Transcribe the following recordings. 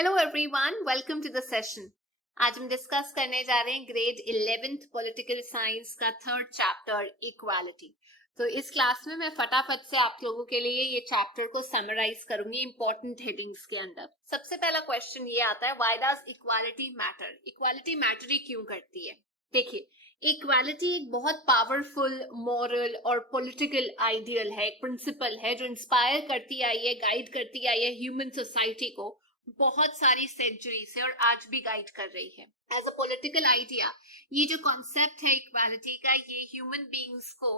Hello everyone, welcome to the session. आज हम discuss करने जा रहे हैं ग्रेड 11th पॉलिटिकल साइंस का थर्ड चैप्टर इक्वालिटी। तो इस क्लास में मैं फटाफट से आप लोगों के लिए ये चैप्टर को समराइज करूंगी इंपॉर्टेंट हेडिंग्स के अंदर। सबसे पहला क्वेश्चन ये आता है, why does equality matter? Equality matter ही क्यों करती है? देखिए, इक्वालिटी एक बहुत पावरफुल मॉरल और पॉलिटिकल आइडियल है, एक प्रिंसिपल है जो इंस्पायर करती आई है, गाइड करती आई है ह्यूमन सोसाइटी को बहुत सारी सेंचुरी से और आज भी गाइड कर रही है। एज अ पॉलिटिकल आइडिया ये जो कॉन्सेप्ट है इक्वालिटी का, ये ह्यूमन बींग्स को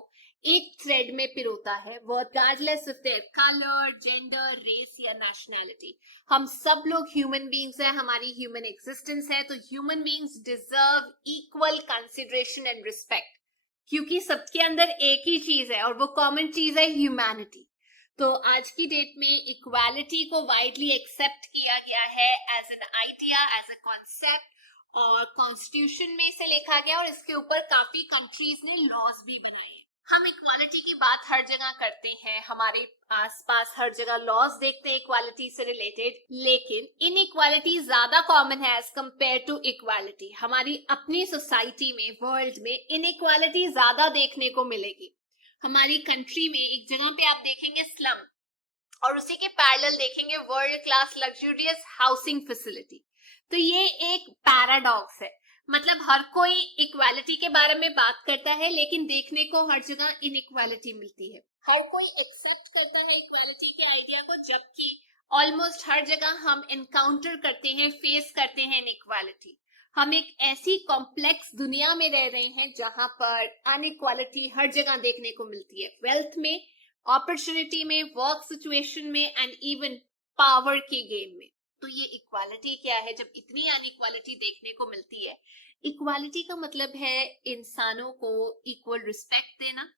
एक थ्रेड में पिरोता है, regardless of their color, gender, race या nationality। हम सब लोग ह्यूमन बींग्स हैं, हमारी ह्यूमन एग्जिस्टेंस है, तो human beings deserve equal consideration and respect, क्योंकि सबके अंदर एक ही चीज है और वो कॉमन चीज है ह्यूमैनिटी। तो आज की डेट में इक्वालिटी को वाइडली एक्सेप्ट किया गया है as an idea, as a concept, और कॉन्स्टिट्यूशन में इसे लिखा गया और इसके ऊपर काफी कंट्रीज ने लॉज भी बनाए हैं। हम इक्वालिटी की बात हर जगह करते हैं, हमारे आसपास हर जगह लॉज देखते हैं इक्वालिटी से रिलेटेड, लेकिन इनइक्वालिटी ज्यादा कॉमन है एज कंपेयर टू इक्वालिटी। हमारी अपनी सोसाइटी में, वर्ल्ड में इनइक्वालिटी ज्यादा देखने को मिलेगी। हमारी कंट्री में एक जगह पे आप देखेंगे स्लम, और उसी के पैरेलल देखेंगे world class luxurious housing facility. तो ये एक पैराडॉक्स है, मतलब हर कोई इक्वालिटी के बारे में बात करता है लेकिन देखने को हर जगह इनइक्वालिटी मिलती है। हर कोई एक्सेप्ट करता है इक्वालिटी के आइडिया को, जबकि ऑलमोस्ट हर जगह हम एनकाउंटर करते हैं, फेस करते हैं इनइक्वालिटी। हम एक ऐसी कॉम्प्लेक्स दुनिया में रह रहे हैं जहां पर अनइक्वालिटी हर जगह देखने को मिलती है, वेल्थ में, अपॉर्चुनिटी में, वर्क सिचुएशन में एंड इवन पावर के गेम में। तो ये इक्वालिटी क्या है जब इतनी अनइक्वालिटी देखने को मिलती है? इक्वालिटी का मतलब है इंसानों को इक्वल रिस्पेक्ट देना।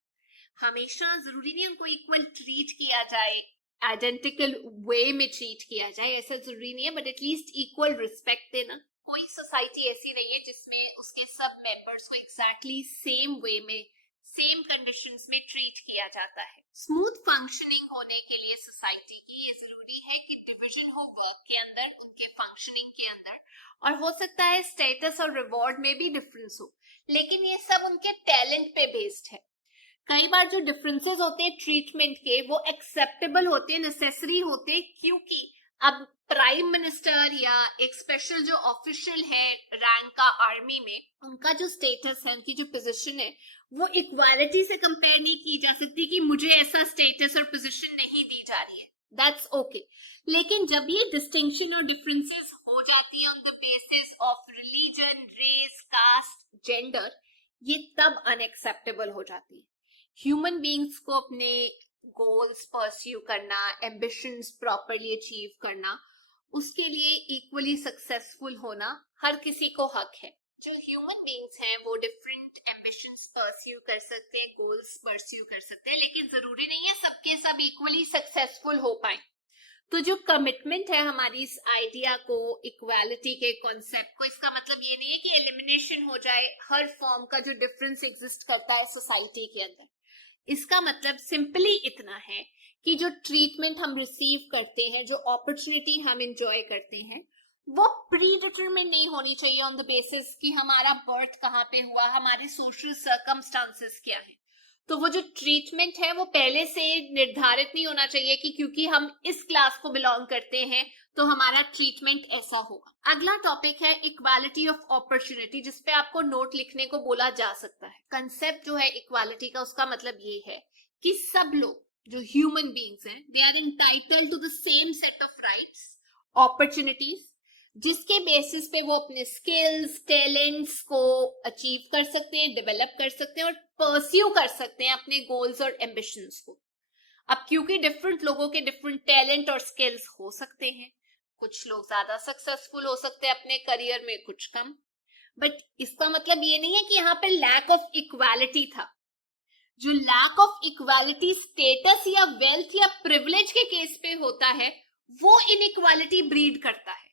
हमेशा जरूरी नहीं उनको इक्वल ट्रीट किया जाए, आइडेंटिकल वे में ट्रीट किया जाए, ऐसा जरूरी नहीं है, बट एटलीस्ट इक्वल रिस्पेक्ट देना। कोई सोसाइटी ऐसी नहीं है जिसमें उसके सब मेंबर्स को एग्जैक्टली सेम वे में, सेम कंडीशंस में ट्रीट किया जाता है। स्मूथ फंक्शनिंग होने के लिए सोसाइटी की ये जरूरी है कि डिवीजन हो वर्क के अंदर, उनके फंक्शनिंग के अंदर, और हो सकता है स्टेटस और रिवॉर्ड में भी डिफरेंस हो, लेकिन ये सब उनके टैलेंट पे बेस्ड है। कई बार जो डिफरेंसेस होते हैं ट्रीटमेंट के, वो एक्सेप्टेबल होते हैं, नेसेसरी होते हैं, क्योंकि अब प्राइम मिनिस्टर या एक स्पेशल जो ऑफिशियल है रैंक का आर्मी में, उनका जो स्टेटस है, उनकी जो पोजीशन है, वो इक्वालिटी से कंपेयर नहीं की जा सकती कि मुझे ऐसा स्टेटस और पोजीशन नहीं दी जा रही है, दैट्स ओके। लेकिन जब ये डिस्टिंक्शन और डिफरेंसेस हो जाती है on the basis of religion, race, caste, gender, ये तब अनएक्सेप्टेबल हो जाती है। ह्यूमन बींग्स को अपने गोल्स परस्यू करना, एम्बिशंस प्रॉपरली अचीव करना, उसके लिए इक्वली सक्सेसफुल होना हर किसी को हक है। जो ह्यूमन बींग्स हैं वो डिफरेंट एम्बिशंस परस्यू कर सकते हैं, गोल्स परस्यू कर सकते हैं, लेकिन जरूरी नहीं है सबके सब इक्वली सक्सेसफुल हो पाए। तो जो कमिटमेंट है हमारी इस आइडिया को, इक्वालिटी के कॉन्सेप्ट को, इसका मतलब ये नहीं है कि एलिमिनेशन हो जाए हर फॉर्म का जो डिफरेंस एग्जिस्ट करता है सोसाइटी के अंदर। इसका मतलब सिंपली इतना है कि जो ट्रीटमेंट हम रिसीव करते हैं, जो अपॉर्चुनिटी हम एंजॉय करते हैं, वो प्री डिटरमिन नहीं होनी चाहिए ऑन द बेसिस कि हमारा बर्थ कहाँ पे हुआ, हमारे सोशल सर्कमस्टांसेस क्या है। तो वो जो ट्रीटमेंट है वो पहले से निर्धारित नहीं होना चाहिए कि क्योंकि हम इस क्लास को बिलोंग करते हैं तो हमारा ट्रीटमेंट ऐसा होगा। अगला टॉपिक है इक्वालिटी ऑफ अपॉर्चुनिटी, जिसपे आपको नोट लिखने को बोला जा सकता है। कंसेप्ट जो है इक्वालिटी का, उसका मतलब ये है कि सब लोग जो ह्यूमन बींग्स हैं, they are entitled to the same set of rights, opportunities, जिसके बेसिस पे वो अपने स्किल्स, टैलेंट्स को अचीव कर सकते हैं, डेवलप कर सकते हैं और परस्यू कर सकते हैं अपने गोल्स और एम्बिशंस को। अब क्योंकि डिफरेंट लोगों के डिफरेंट टैलेंट और स्किल्स हो सकते हैं, कुछ लोग ज्यादा सक्सेसफुल हो सकते हैं अपने करियर में, कुछ कम, बट इसका मतलब ये नहीं है कि यहाँ पे लैक ऑफ इक्वालिटी था। जो लैक ऑफ इक्वालिटी स्टेटस या वेल्थ या प्रिविलेज के केस पे होता है, वो इनइक्वालिटी ब्रीड करता है,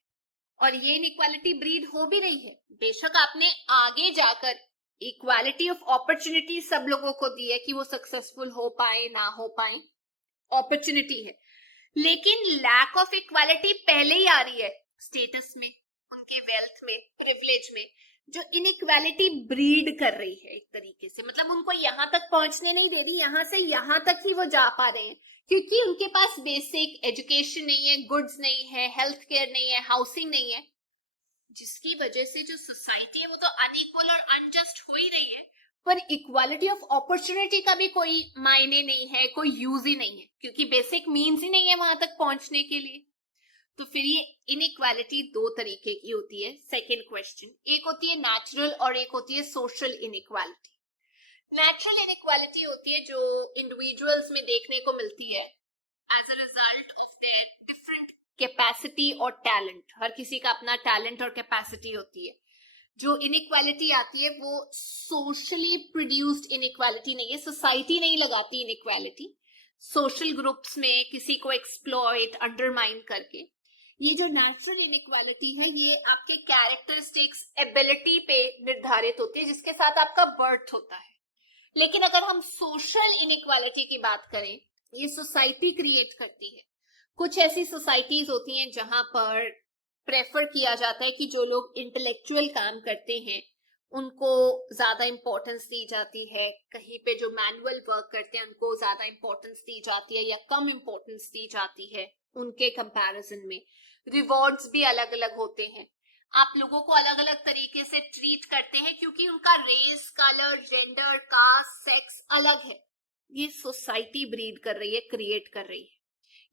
और ये इनइक्वालिटी ब्रीड हो भी रही है। बेशक आपने आगे जाकर इक्वालिटी ऑफ अपॉर्चुनिटी सब लोगों को दी है कि वो सक्सेसफुल हो पाए ना हो पाए, अपॉर्चुनिटी है, लेकिन लैक ऑफ इक्वालिटी पहले ही आ रही है। स्टेटस में, उनके वेल्थ में, प्रिविलेज में, जो इनइक्वालिटी ब्रीड कर रही है एक तरीके से, मतलब उनको यहां तक पहुंचने नहीं दे रही, यहां से यहां तक ही वो जा पा रहे हैं क्योंकि उनके पास बेसिक एजुकेशन नहीं है, गुड्स नहीं है, हेल्थ केयर नहीं है, हाउसिंग नहीं है, जिसकी वजह से जो सोसाइटी है वो तो अनइक्वल और अनजस्ट हो ही रही है, पर इक्वालिटी ऑफ अपॉर्चुनिटी का भी कोई मायने नहीं है, कोई यूज ही नहीं है क्योंकि बेसिक मीन्स ही नहीं है वहां तक पहुंचने के लिए। तो फिर ये इनइक्वालिटी दो तरीके की होती है। सेकेंड क्वेश्चन, एक होती है नेचुरल और एक होती है सोशल इनइक्वालिटी। नेचुरल इनइक्वालिटी होती है जो इंडिविजुअल्स में देखने को मिलती है as a result of their different capacity और टैलेंट। हर किसी का अपना टैलेंट और कैपेसिटी होती है। जो इनइक्वालिटी आती है वो सोशली प्रोड्यूस्ड इनइक्वालिटी नहीं है, सोसाइटी नहीं लगाती इनइक्वालिटी, सोशल ग्रुप्स में किसी को एक्सप्लॉइट अंडरमाइन करके। ये जो नेचुरल इनइक्वालिटी है ये आपके कैरेक्टरिस्टिक्स, एबिलिटी पे निर्धारित होती है जिसके साथ आपका बर्थ होता है। लेकिन अगर हम सोशल इनइक्वालिटी की बात करें, ये सोसाइटी क्रिएट करती है। कुछ ऐसी सोसाइटीज होती हैं जहां पर प्रेफर किया जाता है कि जो लोग इंटेलेक्चुअल काम करते हैं उनको ज्यादा इंपॉर्टेंस दी जाती है, कहीं पे जो मैनुअल वर्क करते हैं उनको ज्यादा इंपॉर्टेंस दी जाती है या कम इंपॉर्टेंस दी जाती है उनके कंपैरिजन में। रिवॉर्ड्स भी अलग अलग होते हैं, आप लोगों को अलग अलग तरीके से ट्रीट करते हैं क्योंकि उनका race, colour, gender, caste, sex अलग है। ये सोसाइटी ब्रीड कर रही है, क्रिएट कर रही है।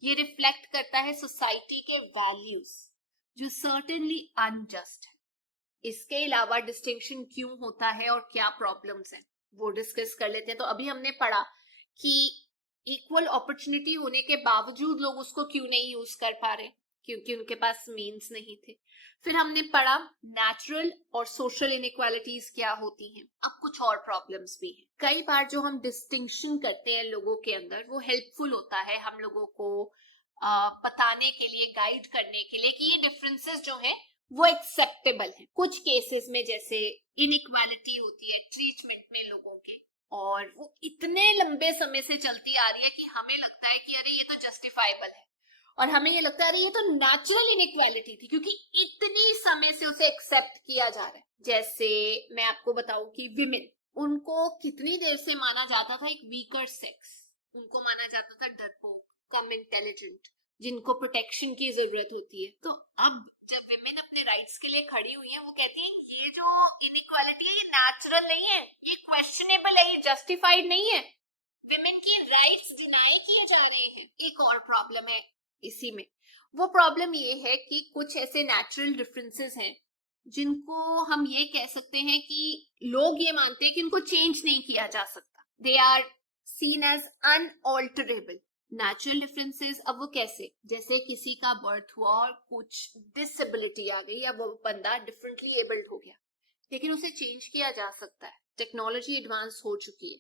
ये रिफ्लेक्ट करता है सोसाइटी के वैल्यूज जो सर्टेनली अनजस्ट है। इसके अलावा डिस्टिंक्शन क्यों होता है और क्या प्रॉब्लम्स हैं वो डिस्कस कर लेते हैं। तो अभी हमने पढ़ा कि इक्वल अपॉर्चुनिटी होने के बावजूद लोग उसको क्यों नहीं यूज कर पा रहे, क्योंकि उनके पास मीन्स नहीं थे। फिर हमने पढ़ा नेचुरल और सोशल इनइक्वालिटीज क्या होती हैं। अब कुछ और प्रॉब्लम्स भी हैं। कई बार जो हम डिस्टिंक्शन करते हैं लोगों के अंदर वो हेल्पफुल होता है हम लोगों को बताने के लिए, गाइड करने के लिए कि ये डिफरेंसेस जो है वो एक्सेप्टेबल है। कुछ केसेस में जैसे इनइक्वालिटी होती है ट्रीटमेंट में लोगों के, और वो इतने लंबे समय से चलती आ रही है कि हमें लगता है कि अरे ये तो जस्टिफाइबल है, और हमें ये लगता है अरे ये तो नेचुरल इनइक्वालिटी थी क्योंकि इतनी समय से उसे एक्सेप्ट किया जा रहा है। जैसे मैं आपको बताऊं कि विमेन, उनको कितनी देर से माना जाता था एक वीकर सेक्स, उनको माना जाता था डरपोक, कम इंटेलिजेंट, जिनको प्रोटेक्शन की जरूरत होती है। तो अब जब विमेन अपने राइट्स के लिए खड़ी हुई है वो कहती है ये जो इनइक्वालिटी है ये नेचुरल नहीं है, ये क्वेश्चनेबल है, ये जस्टिफाइड नहीं है, विमेन की राइट्स डिनाई किए जा रहे हैं। एक और प्रॉब्लम है इसी में, वो प्रॉब्लम ये है कि कुछ ऐसे नेचुरल डिफरेंसेस हैं जिनको हम ये कह सकते हैं कि लोग ये मानते हैं कि उनको चेंज नहीं किया जा सकता, they are seen as unalterable natural differences. अब वो कैसे, जैसे किसी का बर्थ हुआ और कुछ डिसेबिलिटी आ गई या वो बंदा डिफरेंटली एबल्ड हो गया, लेकिन उसे चेंज किया जा सकता है, टेक्नोलॉजी एडवांस हो चुकी है,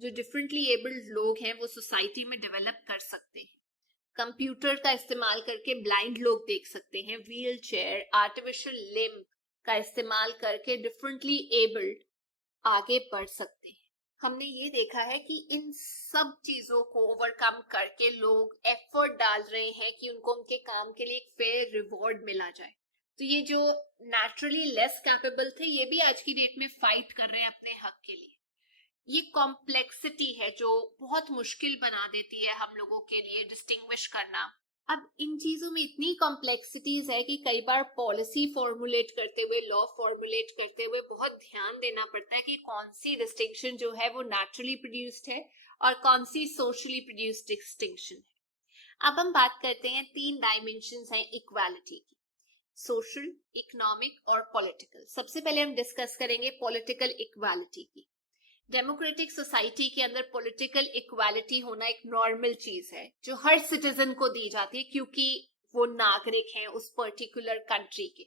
जो डिफरेंटली एबल्ड लोग हैं वो सोसाइटी में डेवलप कर सकते हैं। कंप्यूटर का इस्तेमाल करके ब्लाइंड लोग देख सकते हैं, व्हील चेयर, आर्टिफिशियल लिम्ब का इस्तेमाल करके डिफरेंटली एबल्ड आगे बढ़ सकते हैं। हमने ये देखा है कि इन सब चीजों को ओवरकम करके लोग एफर्ट डाल रहे हैं कि उनको उनके काम के लिए एक फेयर रिवॉर्ड मिला जाए। तो ये जो नेचुरली लेस कैपेबल थे ये भी आज की डेट में फाइट कर रहे हैं अपने हक के लिए। ये कॉम्प्लेक्सिटी है जो बहुत मुश्किल बना देती है हम लोगों के लिए डिस्टिंग्विश करना। अब इन चीजों में इतनी कॉम्प्लेक्सिटीज है कि कई बार पॉलिसी फॉर्मुलेट करते हुए, लॉ फॉर्मुलेट करते हुए बहुत ध्यान देना पड़ता है कि कौन सी डिस्टिंक्शन जो है वो नेचुरली प्रोड्यूस्ड है और कौन सी सोशली प्रोड्यूस्ड डिस्टिंक्शन है। अब हम बात करते हैं, तीन डायमेंशंस हैं इक्वालिटी की, सोशल, इकोनॉमिक और पॉलिटिकल। सबसे पहले हम डिस्कस करेंगे पॉलिटिकल इक्वालिटी की। डेमोक्रेटिक सोसाइटी के अंदर पॉलिटिकल इक्वालिटी होना एक नॉर्मल चीज है जो हर सिटीजन को दी जाती है क्योंकि वो नागरिक हैं उस पर्टिकुलर कंट्री के।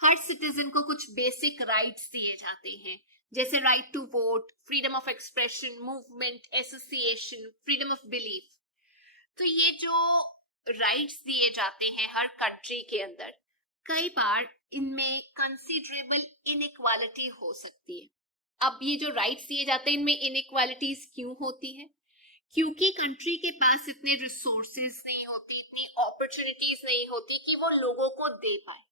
हर सिटीजन को कुछ बेसिक राइट्स दिए जाते हैं, जैसे right to vote, freedom of expression, movement, association, freedom of belief. तो ये जो राइट्स दिए जाते हैं हर कंट्री के अंदर, कई बार इनमें कंसिडरेबल इनइक्वालिटी हो सकती है। अब ये जो राइट्स दिए जाते हैं इनमें इनइक्वालिटीज क्यों होती है? क्योंकि कंट्री के पास इतने रिसोर्सेज नहीं होती, इतनी अपॉर्चुनिटीज नहीं होती कि वो लोगों को दे पाए।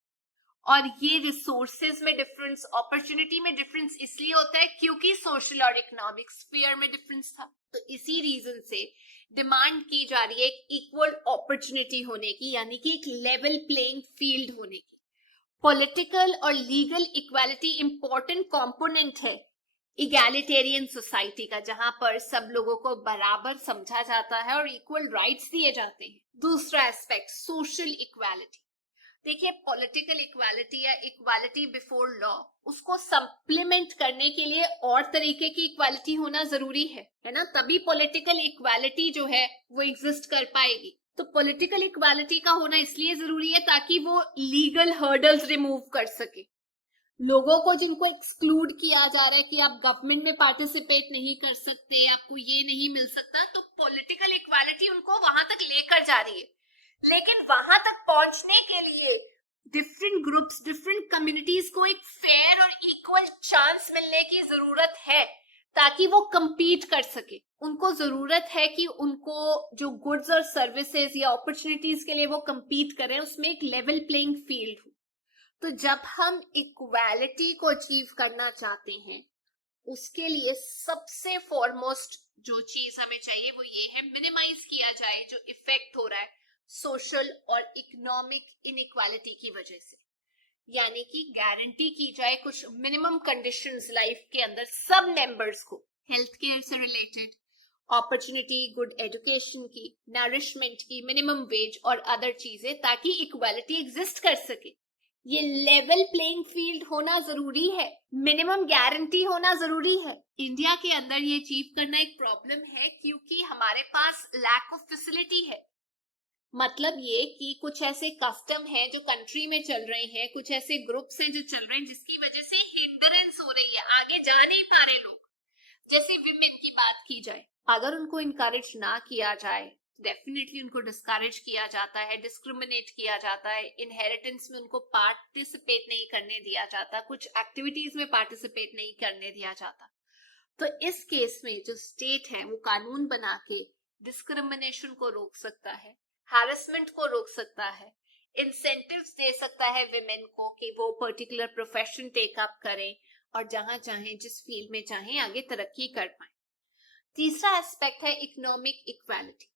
और ये रिसोर्सेज में डिफरेंस, अपॉर्चुनिटी में डिफरेंस इसलिए होता है क्योंकि सोशल और इकोनॉमिक स्फीयर में डिफरेंस था। तो इसी रीजन से डिमांड की जा रही है एक इक्वल अपॉर्चुनिटी होने की, यानी कि एक लेवल प्लेइंग फील्ड होने की। पॉलिटिकल और लीगल इक्वालिटी इंपॉर्टेंट कंपोनेंट है इगैलिटेरियन सोसाइटी का, जहां पर सब लोगों को बराबर समझा जाता है और इक्वल राइट्स दिए जाते हैं। दूसरा एस्पेक्ट सोशल इक्वालिटी। देखिए, पॉलिटिकल इक्वालिटी या इक्वालिटी बिफोर लॉ, उसको सप्लीमेंट करने के लिए और तरीके की इक्वालिटी होना जरूरी है ना, तभी पॉलिटिकल इक्वालिटी जो है वो एग्जिस्ट कर पाएगी। तो पॉलिटिकल इक्वालिटी का होना इसलिए जरूरी है ताकि वो लीगल हर्डल्स रिमूव कर सके। लोगों को जिनको एक्सक्लूड किया जा रहा है कि आप गवर्नमेंट में पार्टिसिपेट नहीं कर सकते, आपको ये नहीं मिल सकता, तो पॉलिटिकल इक्वालिटी उनको वहां तक लेकर जा रही है। लेकिन वहां तक पहुंचने के लिए डिफरेंट ग्रुप्स, डिफरेंट कम्युनिटीज को एक फेयर और इक्वल चांस मिलने की जरूरत है ताकि वो compete कर सके। उनको जरूरत है कि उनको जो गुड्स और सर्विसेज या अपॉर्चुनिटीज के लिए वो compete करें, उसमें एक लेवल प्लेइंग फील्ड हो। तो जब हम इक्वालिटी को अचीव करना चाहते हैं, उसके लिए सबसे फॉरमोस्ट जो चीज हमें चाहिए वो ये है, मिनिमाइज किया जाए जो इफेक्ट हो रहा है सोशल और इकोनॉमिक इनइक्वालिटी की वजह से, यानी कि गारंटी की जाए कुछ मिनिमम कंडीशंस लाइफ के अंदर सब मेंबर्स को, हेल्थ केयर से रिलेटेड, अपॉर्चुनिटी, गुड एजुकेशन की, नरिशमेंट की, मिनिमम वेज और अदर चीजें, ताकि इक्वालिटी एग्जिस्ट कर सके। ये लेवल प्लेइंग फील्ड होना जरूरी है, मिनिमम गारंटी होना जरूरी है। इंडिया के अंदर ये अचीव करना एक प्रॉब्लम है क्योंकि हमारे पास लैक ऑफ फैसिलिटी है। मतलब ये कि कुछ ऐसे कस्टम हैं जो कंट्री में चल रहे हैं, कुछ ऐसे ग्रुप्स हैं जो चल रहे हैं जिसकी वजह से हिंड्रेंस हो रही है, आगे जा नहीं पा रहे लोग। जैसे विमेन की बात की जाए, अगर उनको इनकरेज ना किया जाए, डेफिनेटली उनको डिस्करेज किया जाता है, डिस्क्रिमिनेट किया जाता है, इनहेरिटेंस में उनको पार्टिसिपेट नहीं करने दिया जाता, कुछ एक्टिविटीज में पार्टिसिपेट नहीं करने दिया जाता। तो इस केस में जो स्टेट है वो कानून बना के डिस्क्रिमिनेशन को रोक सकता है, हैरेसमेंट को रोक सकता है, इंसेंटिव्स दे सकता है विमेन को कि वो पर्टिकुलर प्रोफेशन टेक अप करें और जहां चाहें, जिस फील्ड में चाहें, आगे तरक्की कर पाए। तीसरा एस्पेक्ट है इकोनॉमिक इक्वालिटी।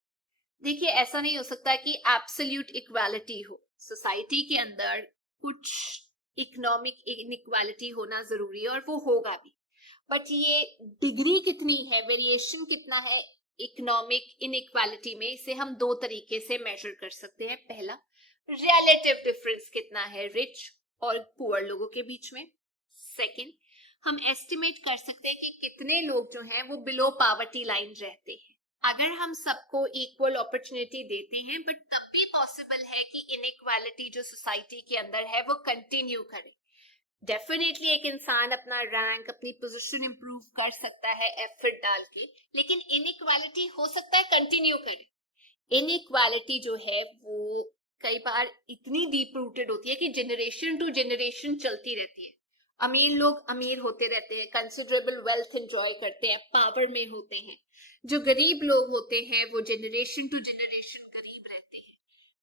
देखिए, ऐसा नहीं हो सकता कि एब्सोल्यूट इक्वालिटी हो, सोसाइटी के अंदर कुछ इकोनॉमिक इनइक्वालिटी होना जरूरी है और वो होगा भी, बट ये डिग्री कितनी है, वेरिएशन कितना है इकोनॉमिक इनइक्वालिटी में, इसे हम दो तरीके से मेजर कर सकते हैं। पहला, रिलेटिव डिफरेंस कितना है रिच और पुअर लोगों के बीच में। सेकंड, हम एस्टिमेट कर सकते हैं कि कितने लोग जो हैं वो बिलो पॉवर्टी लाइन रहते हैं। अगर हम सबको इक्वल अपॉर्चुनिटी देते हैं, बट तब भी पॉसिबल है कि इनइक्वालिटी जो सोसाइटी के अंदर है वो कंटिन्यू करे। डेफिनेटली एक इंसान अपना रैंक, अपनी पोजीशन इंप्रूव कर सकता है एफर्ट डाल के, लेकिन इनइक्वालिटी हो सकता है कंटिन्यू करे। इनइक्वालिटी जो है वो कई बार इतनी डीप रूटेड होती है कि जनरेशन टू जनरेशन चलती रहती है। अमीर लोग अमीर होते रहते हैं, कंसिडरेबल वेल्थ एंजॉय करते हैं, पावर में होते हैं। जो गरीब लोग होते हैं वो जनरेशन टू जनरेशन गरीब रहते हैं,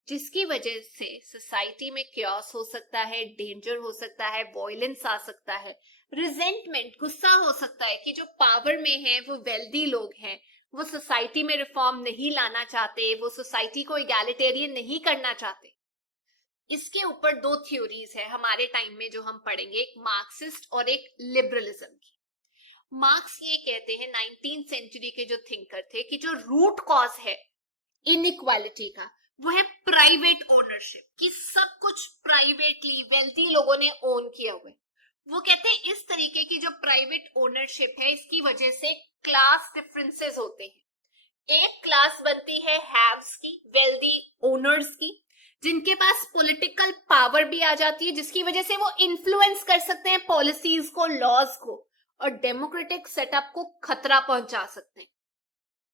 जिसकी वजह से सोसाइटी में क्योस हो सकता है, डेंजर हो सकता है, वॉयलेंस आ सकता है, रिजेंटमेंट, गुस्सा हो सकता है कि जो पावर में है वो वेल्दी लोग हैं, वो सोसाइटी में रिफॉर्म नहीं लाना चाहते, वो सोसाइटी को इगैलिटेरियन नहीं करना चाहते। इसके ऊपर दो थ्योरीज है हमारे टाइम में जो हम पढ़ेंगे, एक मार्क्सिस्ट और एक लिबरलिज्म की। मार्क्स ये कहते हैं, 19th सेंचुरी के जो थिंकर थे, कि जो रूट कॉज है इनइक्वालिटी का वो है प्राइवेट ओनरशिप, कि सब कुछ प्राइवेटली वेल्दी लोगों ने ओन किया हुआ है। वो कहते हैं इस तरीके की जो प्राइवेट ओनरशिप है, इसकी वजह से क्लास डिफरेंसेस होते हैं। एक क्लास बनती है हैव्स की, वेल्दी ओनर्स की, जिनके पास पॉलिटिकल पावर भी आ जाती है, जिसकी वजह से वो इन्फ्लुएंस कर सकते हैं पॉलिसीज को, लॉज को, और डेमोक्रेटिक सेटअप को खतरा पहुंचा सकते हैं।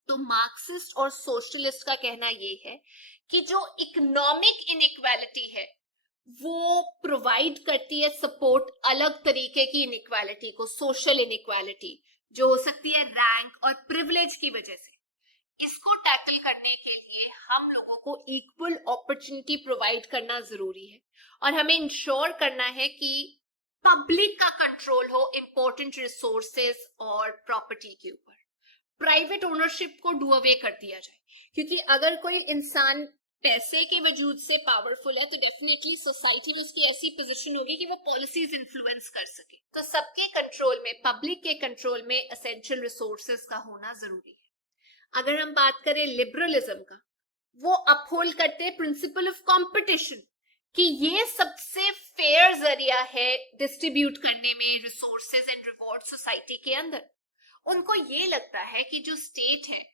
तो मार्क्सिस्ट और सोशलिस्ट का कहना ये है कि जो इकोनॉमिक इनइक्वालिटी है वो प्रोवाइड करती है सपोर्ट अलग तरीके की इनइक्वालिटी को, सोशल इनइक्वालिटी, जो हो सकती है रैंक और प्रिविलेज की वजह से। इसको टैकल करने के लिए हम लोगों को इक्वल अपॉर्चुनिटी प्रोवाइड करना जरूरी है और हमें इंश्योर करना है कि पब्लिक का कंट्रोल हो इंपॉर्टेंट रिसोर्सेज और प्रॉपर्टी के ऊपर। प्राइवेट ओनरशिप को डू अवे कर दिया जाए, क्योंकि अगर कोई इंसान पैसे के वजूद से पावरफुल है तो डेफिनेटली सोसाइटी में उसकी ऐसी पोजीशन होगी कि वो पॉलिसीज इन्फ्लुएंस कर सके। तो सबके कंट्रोल में, पब्लिक के कंट्रोल में एसेंशियल रिसोर्सेज का होना जरूरी है। अगर हम बात करें लिबरलिज्म का, वो अपहोल्ड करते हैं प्रिंसिपल ऑफ कंपटीशन कि ये सबसे फेयर जरिया है डिस्ट्रीब्यूट करने में रिसोर्सेज एंड रिवॉर्ड सोसाइटी के अंदर। उनको ये लगता है कि जो स्टेट है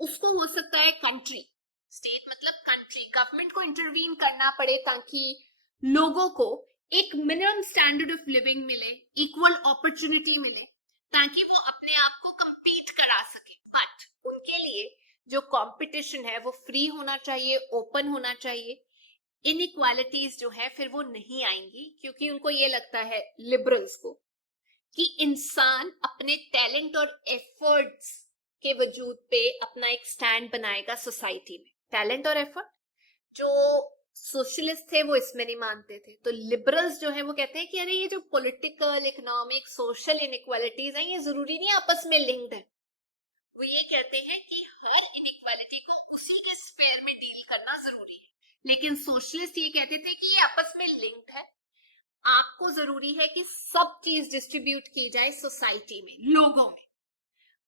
उसको हो सकता है कंट्री, स्टेट मतलब कंट्री, गवर्नमेंट को इंटरवीन करना पड़े ताकि लोगों को एक मिनिमम स्टैंडर्ड ऑफ लिविंग मिले, इक्वल अपॉर्चुनिटी मिले, ताकि वो अपने आप को compete करा सके। बट उनके लिए जो कंपटीशन है वो फ्री होना चाहिए, ओपन होना चाहिए। इनइक्वालिटीज जो है फिर वो नहीं आएंगी, क्योंकि उनको ये लगता है लिबरल्स को कि इंसान अपने टैलेंट और एफर्ट्स के वजूद पे अपना एक स्टैंड बनाएगा सोसाइटी में। टैलेंट और एफर्ट, जो सोशलिस्ट थे वो इसमें नहीं मानते थे, तो लिबरल्स जो है वो कहते हैं कि अरे ये जो पॉलिटिकल, इकोनॉमिक, सोशल इनइक्वालिटीज हैं ये जरूरी नहीं आपस में लिंक्ड है। वो ये कहते हैं कि हर इनइक्वालिटी को उसी के स्फेयर में डील करना जरूरी है, लेकिन सोशलिस्ट ये कहते थे कि ये आपस में लिंक्ड है। आपको जरूरी है कि सब चीज डिस्ट्रीब्यूट की जाए सोसाइटी में, लोगों में।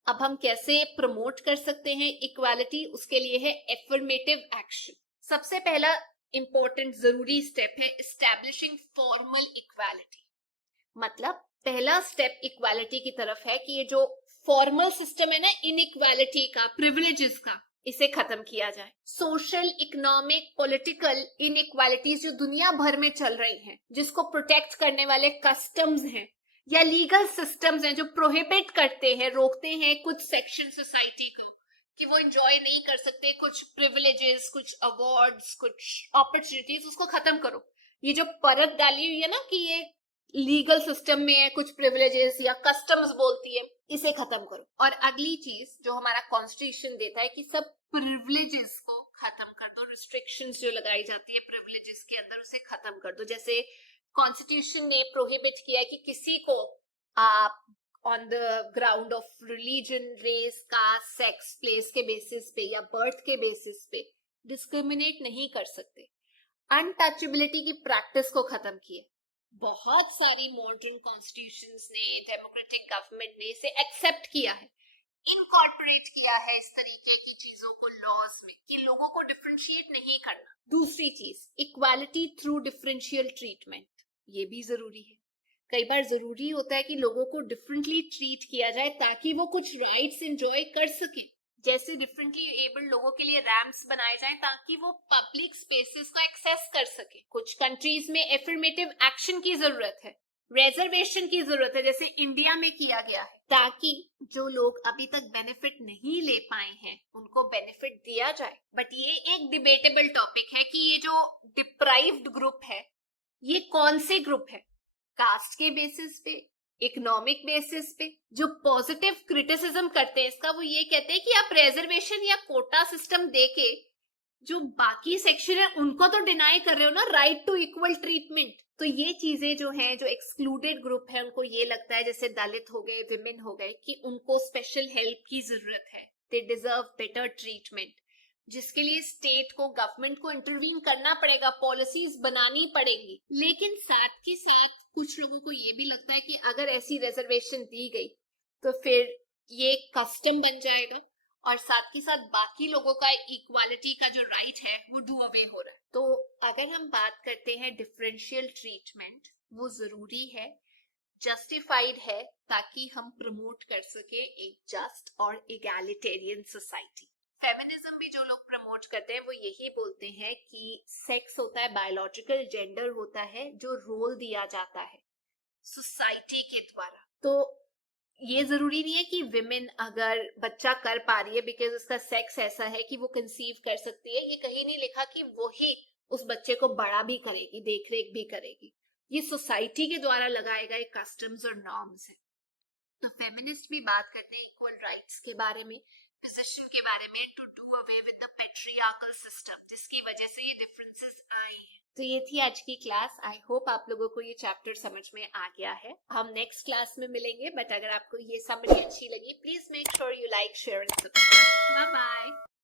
अब हम कैसे प्रमोट कर सकते हैं इक्वालिटी, उसके लिए है एफर्मेटिव एक्शन। सबसे पहला इंपॉर्टेंट जरूरी स्टेप है एस्टैब्लिशिंग फॉर्मल इक्वालिटी। मतलब पहला स्टेप इक्वालिटी की तरफ है कि ये जो फॉर्मल सिस्टम है ना इनइक्वालिटी का, प्रिविलेजेस का, इसे खत्म किया जाए। सोशल, इकोनॉमिक, पॉलिटिकल इनइक्वालिटीज जो दुनिया भर में चल रही हैं, जिसको प्रोटेक्ट करने वाले कस्टम्स हैं या लीगल सिस्टम्स हैं जो प्रोहिबिट करते हैं, रोकते हैं कुछ सेक्शन सोसाइटी को कि वो एंजॉय नहीं कर सकते कुछ प्रिविलेजेस, कुछ अवार्ड्स, कुछ अपॉर्चुनिटीज, उसको खत्म करो। ये जो परत डाली हुई है ना कि ये लीगल सिस्टम में है कुछ प्रिविलेजेस या कस्टम्स बोलती है, इसे खत्म करो। और अगली चीज जो हमारा कॉन्स्टिट्यूशन देता है कि सब प्रिविलेजेस को खत्म कर दो, रिस्ट्रिक्शंस जो लगाई जाती है प्रिविलेजेस के अंदर उसे खत्म कर दो। जैसे कॉन्स्टिट्यूशन ने प्रोहिबिट किया कि किसी को आप on the ground of religion, race, caste, sex, place के बेसिस पे या बर्थ के बेसिस पे डिस्क्रिमिनेट नहीं कर सकते। अनटचेबिलिटी की प्रैक्टिस को खत्म किया। बहुत सारी मॉडर्न कॉन्स्टिट्यूशंस ने, डेमोक्रेटिक गवर्नमेंट ने इसे एक्सेप्ट किया है, इनकॉर्पोरेट किया है इस तरीके की चीजों को लॉज में कि लोगों को डिफरेंशिएट नहीं करना। दूसरी चीज इक्वालिटी थ्रू डिफरेंशियल ट्रीटमेंट, ये भी जरूरी है। कई बार जरूरी होता है कि लोगों को डिफरेंटली ट्रीट किया जाए ताकि वो कुछ राइट्स एंजॉय कर सके। जैसे डिफरेंटली एबल्ड लोगों के लिए रैंप्स बनाए जाएं ताकि वो पब्लिक स्पेसेस को एक्सेस कर सके। कुछ कंट्रीज में एफर्मेटिव एक्शन की जरूरत है, रिजर्वेशन की जरूरत है, जैसे इंडिया में किया गया है, ताकि जो लोग अभी तक बेनिफिट नहीं ले पाए हैं उनको बेनिफिट दिया जाए। बट ये एक डिबेटेबल टॉपिक है कि ये जो डिप्राइव्ड ग्रुप है ये कौन से ग्रुप है, कास्ट के बेसिस पे, इकोनॉमिक बेसिस पे। जो पॉजिटिव क्रिटिसिज्म करते हैं इसका, वो ये कहते हैं कि आप रिजर्वेशन या कोटा सिस्टम देके जो बाकी सेक्शन है उनको तो डिनाई कर रहे हो ना राइट टू इक्वल ट्रीटमेंट। तो ये चीजें जो हैं, जो एक्सक्लूडेड ग्रुप है, उनको ये लगता है जैसे दलित हो गए, विमेन हो गए, कि उनको स्पेशल हेल्प की जरूरत है, दे डिजर्व बेटर ट्रीटमेंट, जिसके लिए स्टेट को, गवर्नमेंट को इंटरवीन करना पड़ेगा, पॉलिसीज बनानी पड़ेगी। लेकिन साथ ही साथ कुछ लोगों को ये भी लगता है कि अगर ऐसी रिजर्वेशन दी गई तो फिर ये कस्टम बन जाएगा और साथ ही साथ बाकी लोगों का इक्वालिटी का जो राइट है वो डू अवे हो रहा है। तो अगर हम बात करते हैं डिफरेंशियल ट्रीटमेंट, वो जरूरी है, जस्टिफाइड है, ताकि हम प्रमोट कर सके एक जस्ट और इगैलिटेरियन सोसाइटी। फेमिनिज्म भी जो लोग प्रमोट करते हैं वो यही बोलते हैं कि सेक्स होता है बायोलॉजिकल, जेंडर होता है जो रोल दिया जाता है सोसाइटी के द्वारा। तो ये जरूरी नहीं है कि विमेन अगर बच्चा कर पा रही है बिकॉज उसका सेक्स ऐसा है कि वो कंसीव कर सकती है, ये कहीं नहीं लिखा कि वो ही उस बच्चे को बड़ा भी करेगी, देख रेख भी करेगी। ये सोसाइटी के द्वारा लगाए गए कस्टम्स और नॉर्म्स है। तो फेमिनिस्ट भी बात करते हैं इक्वल राइट्स के बारे में, पोजीशन के बारे में, to do away with the patriarchal system, जिसकी वजह से ये डिफरेंसेस आए हैं। तो ये थी आज की क्लास। आई होप आप लोगों को ये चैप्टर समझ में आ गया है। हम नेक्स्ट क्लास में मिलेंगे, बट अगर आपको ये समरी अच्छी लगी, please make sure you like, share and subscribe. Bye bye.